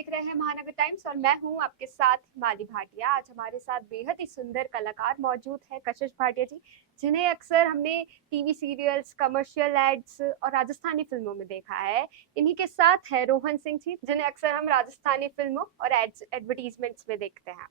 देख रहे हैं महानगर टाइम्स और मैं हूं आपके साथ माली भाटिया। आज हमारे साथ बेहद ही सुंदर कलाकार मौजूद हैं, कशिश भाटिया जी, जिन्हें अक्सर हमने टीवी सीरियल्स, कमर्शियल एड्स और राजस्थानी फिल्मों में देखा है। इन्हीं के साथ है रोहन सिंह जी, जिन्हें अक्सर हम राजस्थानी फिल्मों और एड्स एडवर्टीजमेंट्स में देखते हैं।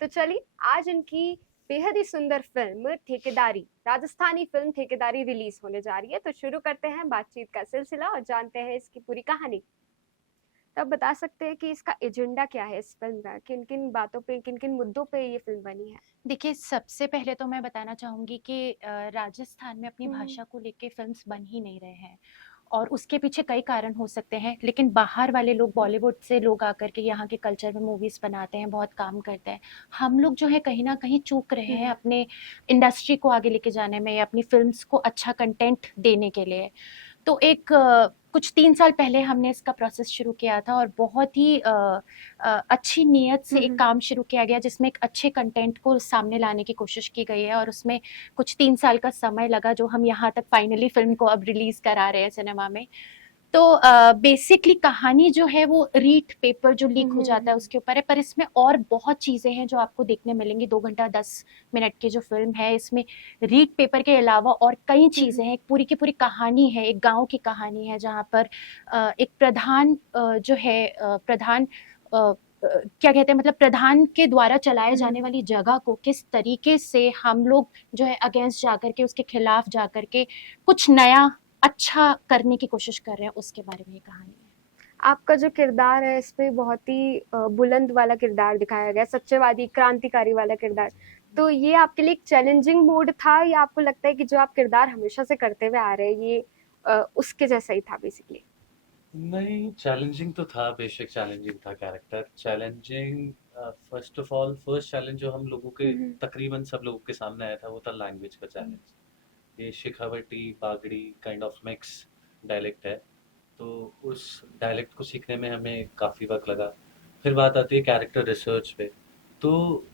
तो चलिए, आज इनकी बेहद ही सुंदर फिल्म ठेकेदारी, राजस्थानी फिल्म ठेकेदारी रिलीज होने जा रही है। तो शुरू करते हैं बातचीत का सिलसिला और जानते हैं इसकी पूरी कहानी। तब बता सकते हैं कि इसका एजेंडा क्या है, इस फिल्म का किन किन बातों पे, किन किन मुद्दों पे ये फिल्म बनी है। देखिए, सबसे पहले तो मैं बताना चाहूँगी कि राजस्थान में अपनी भाषा को लेके फ़िल्म्स बन ही नहीं रहे हैं और उसके पीछे कई कारण हो सकते हैं। लेकिन बाहर वाले लोग, बॉलीवुड से लोग आकर के यहाँ के कल्चर में मूवीज़ बनाते हैं, बहुत काम करते हैं। हम लोग जो है कहीं न कहीं चूक रहे हैं अपने इंडस्ट्री को आगे लेके जाने में या अपनी फ़िल्म्स को अच्छा कंटेंट देने के लिए। तो कुछ 3 साल पहले हमने इसका प्रोसेस शुरू किया था और बहुत ही अच्छी नीयत से एक काम शुरू किया गया जिसमें एक अच्छे कंटेंट को सामने लाने की कोशिश की गई है और उसमें कुछ 3 साल का समय लगा, जो हम यहाँ तक फाइनली फिल्म को अब रिलीज करा रहे हैं सिनेमा में। तो बेसिकली कहानी जो है वो रीट पेपर जो लीक हो जाता है उसके ऊपर है, पर इसमें और बहुत चीज़ें हैं जो आपको देखने मिलेंगी। 2 घंटा 10 मिनट की जो फिल्म है, इसमें रीट पेपर के अलावा और कई चीज़ें हैं। एक पूरी की पूरी कहानी है, एक गांव की कहानी है जहाँ पर एक प्रधान जो है प्रधान क्या कहते हैं, मतलब प्रधान के द्वारा चलाए जाने वाली जगह को किस तरीके से हम लोग जो है अगेंस्ट जाकर के, उसके खिलाफ जाकर के कुछ नया अच्छा करने की कोशिश कर रहे हैं, उसके बारे में ये कहानी है। आपका जो किरदार है इसमें बहुत ही बुलंद वाला किरदार दिखाया गया, सच्चेवादी, क्रांतिकारी वाला किरदार। तो ये आपके लिए एक चैलेंजिंग मोड था या आपको लगता है कि जो आप किरदार हमेशा से करते हुए आ रहे हैं ये उसके जैसा ही था बेसिकली? नहीं, चैलेंजिंग तो था, बेशक चैलेंजिंग था character. Challenging first of all, first challenge जो हम लोगों के तकरीबन सब लोगों के सामने आया था वो था लैंग्वेज का चैलेंज। ये Shekhawati Bagri kind of mix dialect है, तो उस डायलेक्ट को सीखने में हमें काफ़ी वक्त लगा। फिर बात आती है कैरेक्टर रिसर्च पे, तो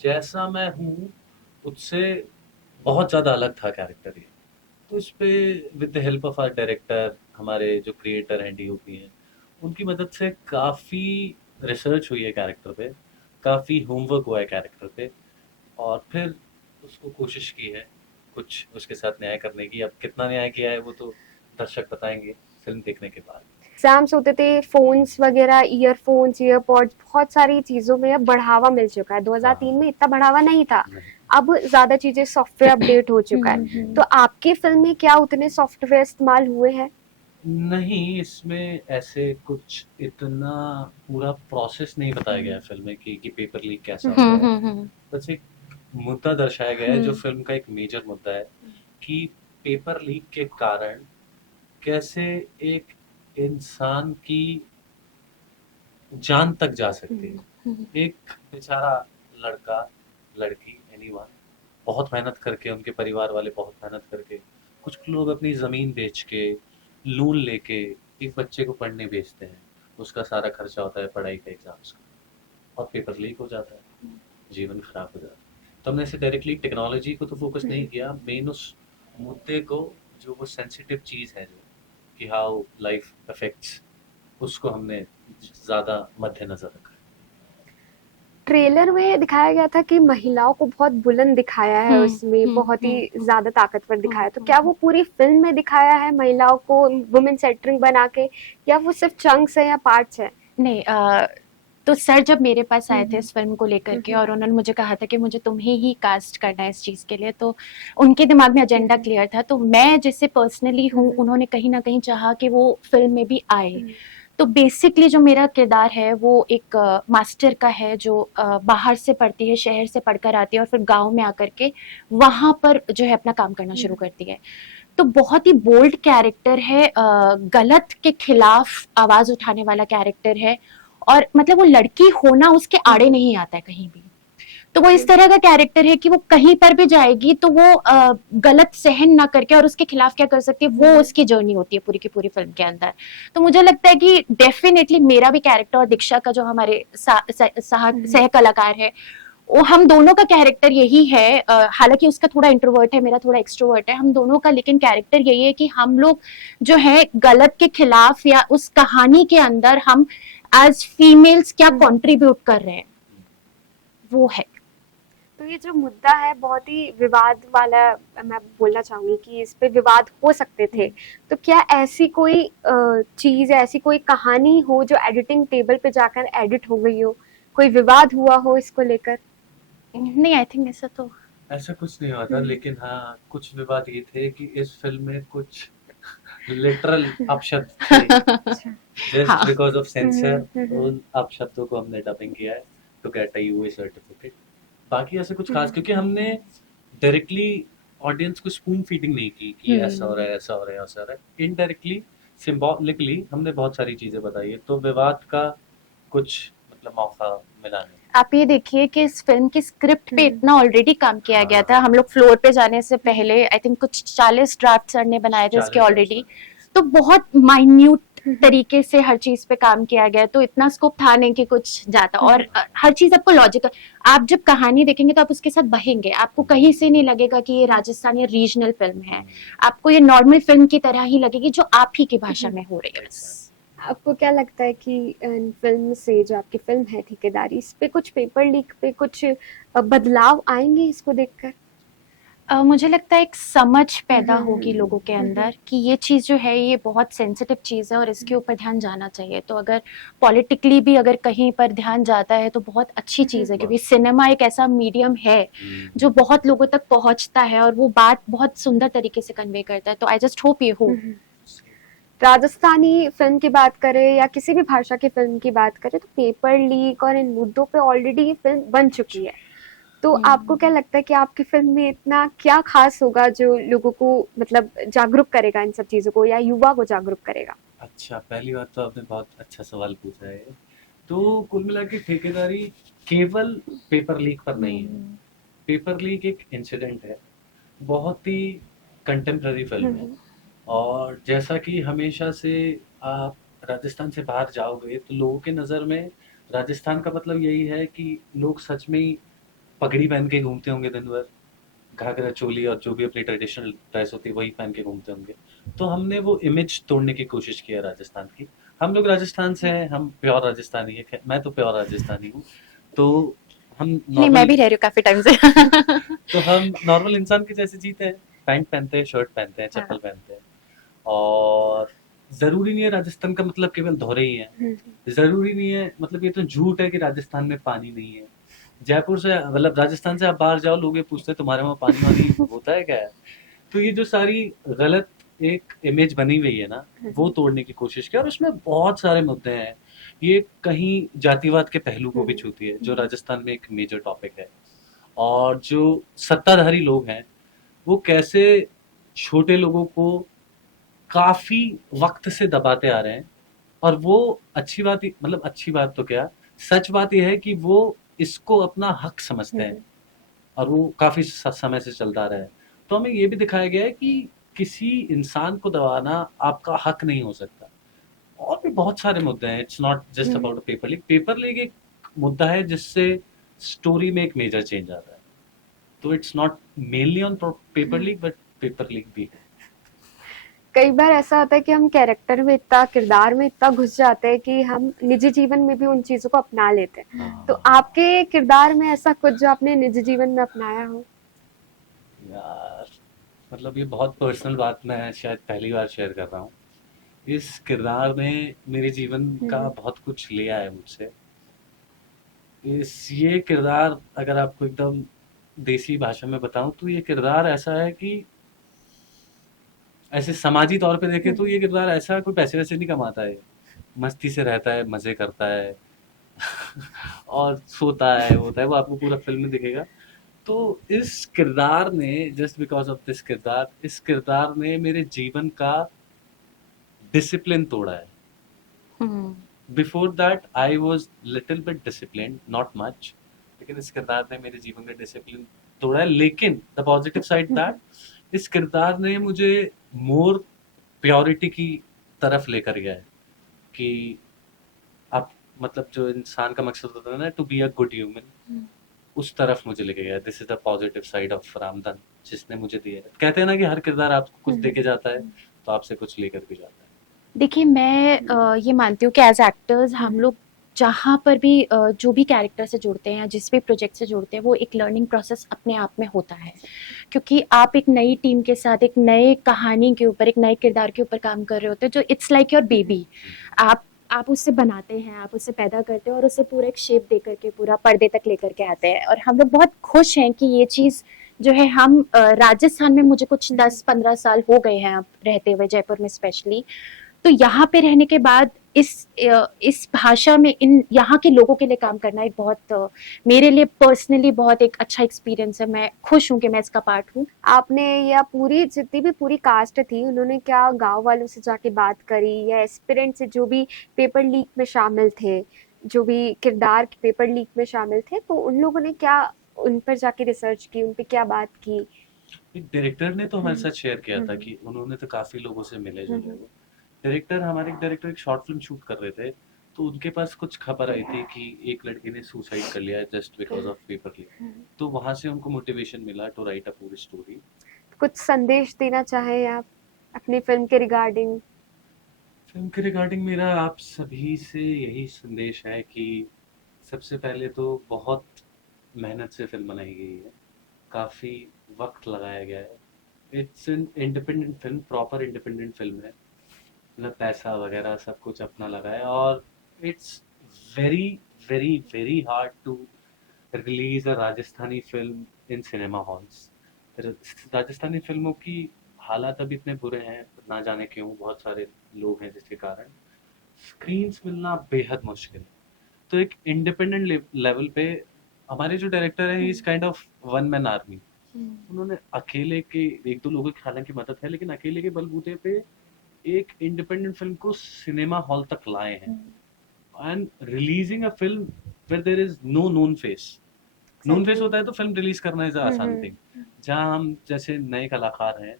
जैसा मैं हूँ उससे बहुत ज़्यादा अलग था कैरेक्टर ये। तो इस पे with the help of our director, हमारे जो क्रिएटर हैं, डीओपी हैं, उनकी मदद से काफ़ी रिसर्च हुई है कैरेक्टर पे, काफ़ी होमवर्क हुआ है कैरेक्टर पे, और फिर उसको कोशिश की है कुछ उसके साथ न्याय करने की। अब कितना न्याय किया है वो तो दर्शक बताएंगे फिल्म देखने के बाद। एग्जाम्स होते थे, फोन्स वगैरह, ईयरफोन्स, ईयरपॉड्स, बहुत सारी चीजों में अब बढ़ावा मिल चुका है। 2003 में इतना बढ़ावा नहीं था, अब ज्यादा चीजें सॉफ्टवेयर अपडेट हो चुका है। तो आपकी फिल्म में क्या उतने सॉफ्टवेयर इस्तेमाल हुए हैं? नहीं, इसमें ऐसे कुछ इतना पूरा प्रोसेस नहीं बताया गया है फिल्म में कि पेपर लीक कैसा होता है। बस एक मुद्दा दर्शाया गया है जो फिल्म का एक मेजर मुद्दा है कि पेपर लीक के कारण कैसे एक इंसान की जान तक जा सकती है। एक बेचारा लड़का, लड़की, एनीवन बहुत मेहनत करके, उनके परिवार वाले बहुत मेहनत करके, कुछ लोग अपनी ज़मीन बेच के, लोन लेके एक बच्चे को पढ़ने भेजते हैं। उसका सारा खर्चा होता है पढ़ाई का, एग्जाम्स का, और पेपर लीक हो जाता है, जीवन खराब हो जाता है। तो हमने इसे डायरेक्टली टेक्नोलॉजी को तो फोकस नहीं किया, मेन उस मुद्दे को जो वो सेंसिटिव चीज़ है, जो कि हाउ लाइफ अफेक्ट्स, उसको हमने ज़्यादा मद्देनजर रखा। ट्रेलर में दिखाया गया था कि महिलाओं को बहुत बुलंद दिखाया है, उसमें बहुत ही ज्यादा ताकतवर दिखाया। तो क्या वो पूरी फिल्म में दिखाया है महिलाओं को वुमेन सेंटरिंग बना के, या वो सिर्फ चंक्स है या पार्ट्स है? नहीं, तो सर जब मेरे पास आए थे इस फिल्म को लेकर के और उन्होंने मुझे कहा था कि मुझे तुम्हें ही कास्ट करना है इस चीज़ के लिए, तो उनके दिमाग में एजेंडा क्लियर था। तो मैं जैसे पर्सनली हूँ, उन्होंने कहीं ना कहीं चाहा कि वो फिल्म में भी आए। तो बेसिकली जो मेरा किरदार है वो एक मास्टर का है जो बाहर से पढ़ती है, शहर से पढ़कर आती है और फिर गांव में आकर के वहां पर जो है अपना काम करना शुरू करती है। तो बहुत ही बोल्ड कैरेक्टर है, गलत के खिलाफ आवाज उठाने वाला कैरेक्टर है, और मतलब वो लड़की होना उसके आड़े नहीं आता है कहीं भी। तो वो इस तरह का कैरेक्टर है कि वो कहीं पर भी जाएगी तो वो गलत सहन ना करके और उसके खिलाफ क्या कर सकती है, वो उसकी जर्नी होती है पूरी की पूरी फिल्म के अंदर। तो मुझे लगता है कि डेफिनेटली मेरा भी कैरेक्टर और दीक्षा का जो हमारे सह कलाकार है, वो हम दोनों का कैरेक्टर यही है। हालांकि उसका थोड़ा इंट्रोवर्ट है, मेरा थोड़ा एक्सट्रोवर्ट है, हम दोनों का लेकिन कैरेक्टर यही है कि हम लोग जो है गलत के खिलाफ या उस कहानी के अंदर हम एज फीमेल्स क्या कंट्रीब्यूट कर रहे हैं, वो है। तो ये जो मुद्दा है बहुत ही विवाद वाला, मैं बोलना चाहूंगी कि इस पे विवाद हो सकते थे। तो क्या ऐसी कोई चीज, ऐसी कोई कहानी हो जो एडिटिंग टेबल पे जाकर एडिट हो गई हो, कोई विवाद हुआ हो इसको लेकर? नहीं, आई थिंक ऐसा तो ऐसा कुछ नहीं हुआ था, लेकिन हाँ कुछ विवाद ये थे कि इस फिल्म में कुछ लिटरल अपशब्द थे, अच्छा। जस्ट हाँ। Because of censor hmm. उन अपशब्दों को हमने डबिंग किया है to get a UA certificate. बाकी ऐसे कुछ खास, क्योंकि हमने डायरेक्टली ऑडियंस को स्पून फीडिंग नहीं की कि ऐसा हो रहा है, ऐसा हो रहा है, ऐसा हो रहा है। इनडायरेक्टली सिंबॉलिकली हमने बहुत सारी चीजें बताई है, तो विवाद का कुछ मतलब मौका मिला नहीं। आप ये देखिए कि इस फिल्म की स्क्रिप्ट पे इतना ऑलरेडी काम किया गया था। हाँ। हम लोग फ्लोर पे जाने से पहले आई थिंक कुछ 40 ड्राफ्ट सर ने बनाए थे इसके 40 ऑलरेडी। तो बहुत माइन्यूट तरीके से हर चीज पे काम किया गया, तो इतना स्कोप था नहीं कि कुछ जाता। और हर चीज आपको लॉजिकल, आप जब कहानी देखेंगे तो आप उसके साथ बहेंगे, आपको कहीं से नहीं लगेगा कि ये राजस्थान या रीजनल फिल्म है, आपको ये नॉर्मल फिल्म की तरह ही लगेगी जो आप ही की भाषा में हो रही है बस। आपको क्या लगता है कि इन फिल्म से, जो आपकी फिल्म है ठेकेदारी, इस पे कुछ पेपर लीक पे कुछ बदलाव आएंगे इसको देखकर? मुझे लगता है एक समझ पैदा होगी लोगों के अंदर कि ये चीज़ जो है ये बहुत सेंसिटिव चीज़ है और इसके ऊपर ध्यान जाना चाहिए। तो अगर पॉलिटिकली भी अगर कहीं पर ध्यान जाता है तो बहुत अच्छी चीज़ है, क्योंकि सिनेमा एक ऐसा मीडियम है जो बहुत लोगों तक पहुंचता है और वो बात बहुत सुंदर तरीके से कन्वे करता है। तो आई जस्ट होप ये हो। राजस्थानी फिल्म की बात करें या किसी भी भाषा की फिल्म की बात करें, तो पेपर लीक और इन मुद्दों पे ऑलरेडी ये फिल्म बन चुकी है। तो आपको क्या लगता है कि आपकी फिल्म में इतना क्या खास होगा जो लोगों को मतलब जागरूक करेगा इन सब चीजों को, या युवा को जागरूक करेगा? अच्छा, पहली बात तो आपने बहुत अच्छा सवाल पूछा है। तो कुल मिला के ठेकेदारी केवल पेपर लीक पर नहीं है। पेपर लीक एक इंसिडेंट है, बहुत ही कंटेम्प्ररी फिल्म है। और जैसा कि हमेशा से आप राजस्थान से बाहर जाओगे तो लोगों के नज़र में राजस्थान का मतलब यही है कि लोग सच में ही पगड़ी पहन के घूमते होंगे दिन भर, घाघरा चोली और जो भी अपनी ट्रेडिशनल ड्रेस होती है वही पहन के घूमते होंगे। तो हमने वो इमेज तोड़ने की कोशिश की है राजस्थान की। हम लोग राजस्थान से हैं, हम प्योर राजस्थानी है, मैं तो प्योर राजस्थानी हूँ। तो हम नहीं, मैं नॉर्मल भी रह रही हूँ काफी टाइम से। तो हम नॉर्मल इंसान के जैसे जीते हैं, पैंट पहनते हैं, शर्ट पहनते हैं, चप्पल पहनते हैं। और ज़रूरी नहीं है राजस्थान का मतलब केवल धोरे ही हैं। ज़रूरी नहीं है, मतलब ये तो झूठ है कि राजस्थान में पानी नहीं है। जयपुर से मतलब राजस्थान से आप बाहर जाओ, लोग ये पूछते हैं तुम्हारे वहाँ पानी वानी होता है क्या है? तो ये जो सारी गलत एक इमेज बनी हुई है ना, वो तोड़ने की कोशिश की, और उसमें बहुत सारे मुद्दे हैं। ये कहीं जातिवाद के पहलू को भी छूती है, जो राजस्थान में एक मेजर टॉपिक है। और जो सत्ताधारी लोग हैं, वो कैसे छोटे लोगों को काफ़ी वक़्त से दबाते आ रहे हैं। और वो अच्छी बात ही, मतलब अच्छी बात तो क्या, सच बात ये है कि वो इसको अपना हक समझते हैं और वो काफ़ी समय से चलता रहा है। तो हमें ये भी दिखाया गया है कि किसी इंसान को दबाना आपका हक नहीं हो सकता। और भी बहुत सारे मुद्दे हैं, it's not just about a paper leak. Paper leak एक मुद्दा है जिससे स्टोरी में एक मेजर चेंज आता है। तो it's not mainly on paper leak, but paper leak भी है। कई बार ऐसा होता है कि हम कैरेक्टर में इतना, किरदार में इतना घुस जाते हैं कि हम निजी जीवन में भी उन चीजों को अपना लेते हैं। तो आपके किरदार में ऐसा कुछ जो आपने निजी जीवन में अपनाया हो? यार मतलब ये बहुत पर्सनल बात मैं शायद पहली बार शेयर कर रहा हूँ। इस किरदार ने मेरे जीवन का बहुत कुछ लिया है मुझसे। ये किरदार अगर आपको एकदम देसी भाषा में बताऊं तो ये किरदार ऐसा है कि ऐसे समाजी तौर पे देखें तो ये किरदार ऐसा कोई पैसे वैसे नहीं कमाता है, मस्ती से रहता है, मजे करता है और सोता है, होता है, वो आपको पूरा फिल्म में दिखेगा। तो इस किरदार ने, जस्ट बिकॉज ऑफ दिस किरदार, इस किरदार ने मेरे जीवन का डिसिप्लिन तोड़ा है। Before that I was little bit discipline, not much, लेकिन इस किरदार ने मेरे जीवन का डिसिप्लिन तोड़ा है। लेकिन द पॉजिटिव साइड दैट इस किरदार ने मुझे मोर प्योरिटी की तरफ लेकर गया है कि आप मतलब जो इंसान का मकसद होता है ना, to be a good human, उस तरफ मुझे लेके गया। This is the positive side of Ramdhan जिसने मुझे दिया है। कहते हैं ना कि हर किरदार आपको कुछ देके जाता है, तो आपसे कुछ लेकर भी जाता है। देखिए मैं ये मानती हूँ कि एज एक्टर्स हम लोग जहाँ पर भी जो भी कैरेक्टर से जुड़ते हैं या जिस भी प्रोजेक्ट से जुड़ते हैं वो एक लर्निंग प्रोसेस अपने आप में होता है, क्योंकि आप एक नई टीम के साथ एक नए कहानी के ऊपर एक नए किरदार के ऊपर काम कर रहे होते हैं जो इट्स लाइक योर बेबी। आप उससे बनाते हैं, आप उससे पैदा करते हैं और उसे पूरा एक शेप दे करके पूरा पर्दे तक लेकर के आते हैं। और हम लोग बहुत खुश हैं कि ये चीज़ जो है हम राजस्थान में मुझे कुछ 10-15 साल हो गए हैं अब रहते हुए, जयपुर में स्पेशली। तो यहाँ पे रहने के बाद इस भाषा में इन यहाँ के लोगों के लिए काम करना एक बहुत मेरे लिए पर्सनली बहुत एक अच्छा एक्सपीरियंस है। मैं खुश हूँ कि मैं इसका पार्ट हूँ। आपने या पूरी जितनी भी पूरी कास्ट थी उन्होंने क्या गांव वालों से जाके बात करी या एस्पिरेंट से जो भी पेपर लीक में शामिल थे, जो भी किरदार पेपर लीक में शामिल थे, तो उन लोगों ने क्या उन पर जाके रिसर्च की, उन पे क्या बात की? एक डायरेक्टर ने तो हमारे हम्म, साथ शेयर किया था हम्म, कि उन्होंने तो काफी लोगों से मिले जुले हम्म, वो। हमारे एक डायरेक्टर एक शॉर्ट फिल्म शूट कर रहे थे, तो उनके पास कुछ खबर आई थी कि एक लड़की ने सुसाइड कर लिया just because of paper leak. Hmm. तो वहां से उनको मोटिवेशन मिला टू राइट अ पूरी स्टोरी। कुछ संदेश देना चाहें आप अपनी फिल्म के रिगार्डिंग? फिल्म के रिगार्डिंग मेरा आप सभी से यही संदेश है कि सबसे पहले तो बहुत मेहनत से फिल्म बनाई गई है, काफ़ी वक्त लगाया गया है। It's an independent film, proper independent film है, मतलब पैसा वगैरह सब कुछ अपना लगा है। और it's very very very hard to release a Rajasthani film in cinema halls. Rajasthani फिल्मों की हालात अभी इतने बुरे हैं, ना जाने क्यों, बहुत सारे लोग हैं जिसके कारण स्क्रीन्स मिलना बेहद मुश्किल है। तो एक इंडिपेंडेंट लेवल पे हमारे जो डायरेक्टर है, is kind of one man army. उन्होंने अकेले के, एक दो लोगों की हालांकि मदद है, लेकिन अकेले के बलबूते पे एक इंडिपेंडेंट फिल्म को सिनेमा हॉल तक लाए हैं and releasing a film where there is no known face. Known face होता है तो फिल्म रिलीज करना इज आसान थिंग। जहाँ हम जैसे नए कलाकार हैं,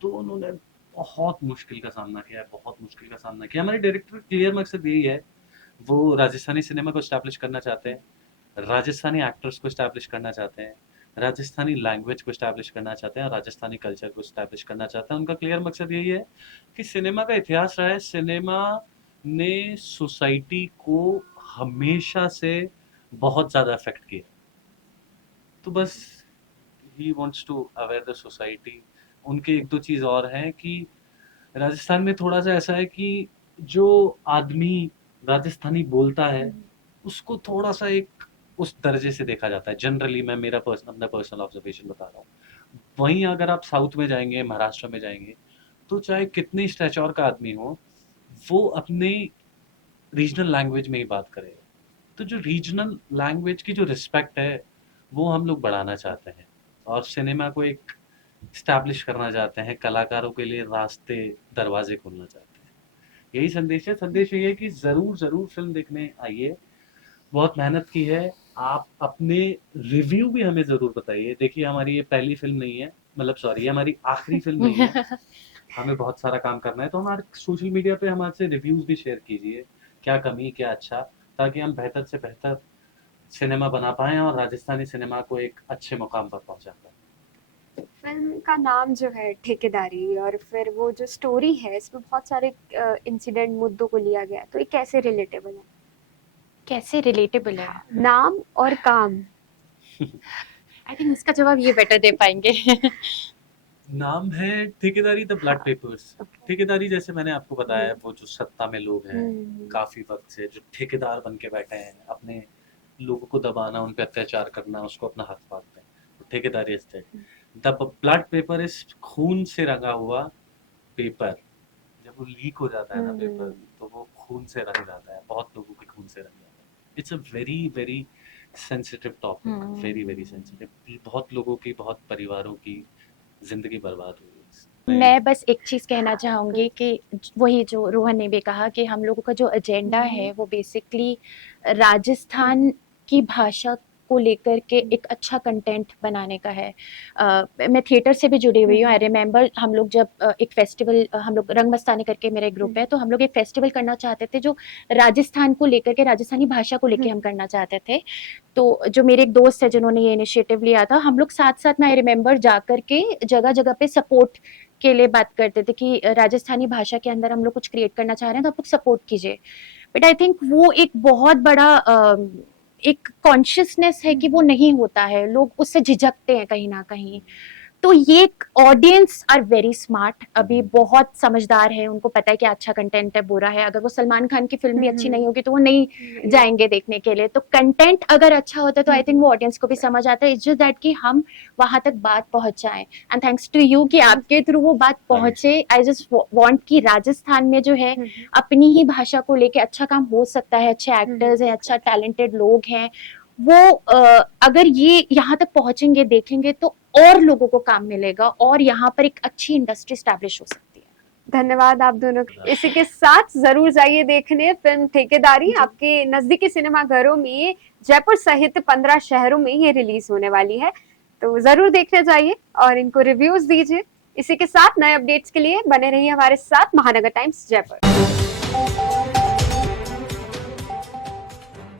तो उन्होंने बहुत मुश्किल का सामना किया है, बहुत मुश्किल का सामना किया। हमारे डायरेक्टर क्लियर मकसद यही है, वो राजस्थानी सिनेमा को स्टैब्लिश करना चाहते हैं, राजस्थानी एक्टर्स को स्टैब्लिश करना चाहते हैं, राजस्थानी लैंग्वेज को स्टैब्लिश करना चाहते हैं और राजस्थानी कल्चर को स्टैब्लिश करना चाहते हैं। उनका क्लियर मकसद यही है कि सिनेमा का इतिहास रहा है, सिनेमा ने सोसाइटी को हमेशा से बहुत ज़्यादा अफेक्ट किया। तो बस ही wants to aware the society. उनके एक दो चीज़ और हैं कि राजस्थान में थोड़ा सा ऐसा है कि जो आदमी राजस्थानी बोलता है, उसको थोड़ा सा एक उस दर्जे से देखा जाता है जनरली। मैं मेरा अपना पर्सनल ऑब्जर्वेशन बता रहा हूँ। वहीं अगर आप साउथ में जाएंगे, महाराष्ट्र में जाएंगे, तो चाहे कितनी स्टैच्योर का आदमी हो, वो अपने रीजनल लैंग्वेज में ही बात करेगा। तो जो रीजनल लैंग्वेज की जो रिस्पेक्ट है, वो हम लोग बढ़ाना चाहते हैं और सिनेमा को एक स्टैब्लिश करना चाहते हैं, कलाकारों के लिए रास्ते दरवाजे खोलना चाहते हैं। यही संदेश है। संदेश ये है कि जरूर जरूर फिल्म देखने आइए, बहुत मेहनत की है। आप अपने रिव्यू भी हमें जरूर बताइए। देखिए हमारी ये पहली फिल्म नहीं है, मतलब सॉरी, ये हमारी आखिरी फिल्म नहीं है, हमें बहुत सारा काम करना है। तो हमारे सोशल मीडिया पे हमारे रिव्यूज भी शेयर कीजिए, क्या कमी क्या अच्छा, ताकि हम बेहतर से बेहतर सिनेमा बना पाएं और राजस्थानी सिनेमा को एक अच्छे मुकाम पर पहुंचा पाएं। फिल्म का नाम जो है ठेकेदारी, और फिर वो जो स्टोरी है इसमें बहुत सारे इंसिडेंट मुद्दों को लिया गया है, तो ये कैसे रिलेटेबल है? कैसे रिलेटेबल है? हाँ, नाम और काम। आई थिंक इसका जवाब ये बेटर दे पाएंगे। नाम है ठेकेदारी द ब्लड हाँ, पेपर्स। ओके। ठेकेदारी जैसे मैंने आपको बताया, वो जो सत्ता में लोग हैं, हम्म, काफी वक्त से जो ठेकेदार बन के बैठे हैं, अपने लोगों को दबाना, उन पे अत्याचार करना, उसको अपना हक मानते हैं, तो ठेकेदारी is that. The blood paper is खून से रंगा हुआ पेपर। जब वो लीक हो जाता है ना पेपर, तो वो खून से रंग जाता है, बहुत लोगों के खून से रंग जाता है। It's a very very sensitive topic, very very sensitive. बहुत लोगों की, बहुत परिवारों की जिंदगी बर्बाद हुई है इसमें। मैं बस एक चीज कहना चाहूंगी कि वही जो रोहन ने भी कहा कि हम लोगों का जो एजेंडा है वो बेसिकली राजस्थान की भाषा को लेकर के एक अच्छा कंटेंट बनाने का है। मैं थिएटर से भी जुड़ी हुई हूँ। आई रिमेम्बर हम लोग जब एक फेस्टिवल, हम लोग रंग मस्तानी करके मेरा एक ग्रुप है, तो हम लोग एक फेस्टिवल करना चाहते थे जो राजस्थान को लेकर के, राजस्थानी भाषा को लेकर हम करना चाहते थे। तो जो मेरे एक दोस्त है जिन्होंने ये इनिशिएटिव लिया था, हम लोग साथ साथ में आई रिमेम्बर जा करके जगह जगह पे सपोर्ट के लिए बात करते थे कि राजस्थानी भाषा के अंदर हम लोग कुछ क्रिएट करना चाह रहे हैं तो आप लोग सपोर्ट कीजिए, बट आई थिंक वो एक बहुत बड़ा एक कॉन्शियसनेस है कि वो नहीं होता है, लोग उससे झिझकते हैं कहीं ना कहीं। तो ये ऑडियंस आर वेरी स्मार्ट, अभी बहुत समझदार है, उनको पता है कि अच्छा कंटेंट है बुरा है, अगर वो सलमान खान की फिल्म भी अच्छी नहीं होगी तो वो नहीं जाएंगे देखने के लिए। तो कंटेंट अगर अच्छा होता है तो आई थिंक वो ऑडियंस को भी समझ आता है, इट्स जस्ट दैट कि हम वहां तक बात पहुंच जाए, एंड थैंक्स टू यू कि आपके थ्रू वो बात पहुंचे। आई जस्ट वांट कि राजस्थान में जो है अपनी ही भाषा को लेके अच्छा काम हो सकता है, अच्छे एक्टर्स हैं, अच्छा टैलेंटेड लोग हैं, वो अगर ये यहाँ तक पहुंचेंगे देखेंगे तो और लोगों को काम मिलेगा और यहाँ पर एक अच्छी इंडस्ट्री स्टैब्लिश हो सकती है। धन्यवाद आप दोनों। इसी के साथ जरूर जाइए देखने फिल्म ठेकेदारी। आपके नजदीकी सिनेमा घरों में जयपुर सहित 15 शहरों में ये रिलीज होने वाली है, तो जरूर देखने जाइए और इनको रिव्यूज दीजिए। इसी के साथ नए अपडेट्स के लिए बने रहिए हमारे साथ। महानगर टाइम्स जयपुर।